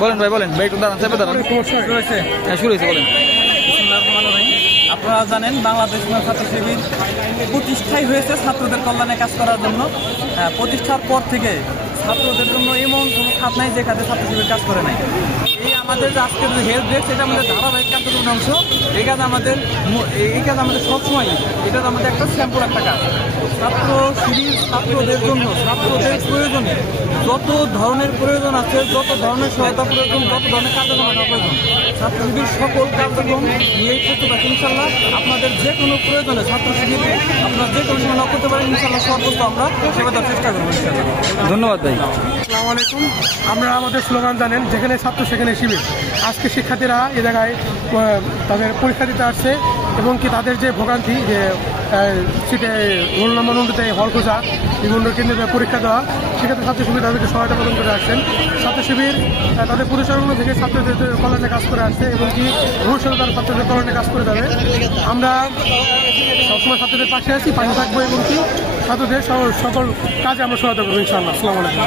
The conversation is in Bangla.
বলেন ভাই, বলেন ভাই, একটু দাঁড়ান, চেপে দাঁড়ান। হ্যাঁ, শুরু হয়েছে, বলেন। আপনারা জানেন বাংলাদেশ ছাত্র শিবির প্রতিষ্ঠাই হয়েছে ছাত্রদের কল্যাণে কাজ করার জন্য। প্রতিষ্ঠার পর থেকে ছাত্রদের জন্য এমন কোনো খাত নাই যে খাতে ছাত্র শিবির কাজ করে নাই। এই আমাদের যে আজকের যে হেল্প ডেস্ক, এটা আমাদের ধারাবাহিক কার্যক্রমের অংশ। এই কাজ আমাদের সবসময়, এটা আমাদের একটা স্যাম্পল একটা কাজ। ছাত্র শিবির ছাত্রদের জন্য, ছাত্রদের প্রয়োজনে যত ধরনের প্রয়োজন আছে, যত ধরনের সহায়তা প্রয়োজন, যত ধরনের কার্যক্রম প্রয়োজন, ছাত্র শিবির সকল কার্যক্রম নিয়েই করতে পারে। ইনশাল্লাহ আপনাদের যে কোনো প্রয়োজনে ছাত্র শিবির আপনারা যে কোনো সময় করতে পারেন। ইনশাল্লাহ সর্বোচ্চ আমরা সেবা দেওয়ার চেষ্টা করবো। ইনশাল্লাহ। ধন্যবাদ ভাই। আসসালামু আলাইকুম। আমরা আমাদের স্লোগান জানেন, যেখানে ছাত্র সেখানে শিবির। আজকে শিক্ষার্থীরা এ জায়গায় তাদের পরীক্ষা দিতে আসছে এবং কি তাদের যে ভোগান্তি, যে সিটে রোল নম্বর অনুযায়ী হল খোঁজা, বিভিন্ন কেন্দ্রে পরীক্ষা দেওয়া, সেক্ষেত্রে ছাত্র শিবির তাদেরকে সহায়তা প্রদান করে আসছেন। ছাত্র শিবির তাদের পরিচালনা থেকে ছাত্রদের কল্যাণে কাজ করে আসছে এবং কি ভবিষ্যতে তারা ছাত্রদের কল্যাণে কাজ করে যাবে। আমরা সবসময় ছাত্রদের পাশে আছি, পাশে থাকবো এবং কি ছাত্রদের সকল কাজে আমরা সহায়তা করবো ইনশাআল্লাহ। আসসালামু আলাইকুম।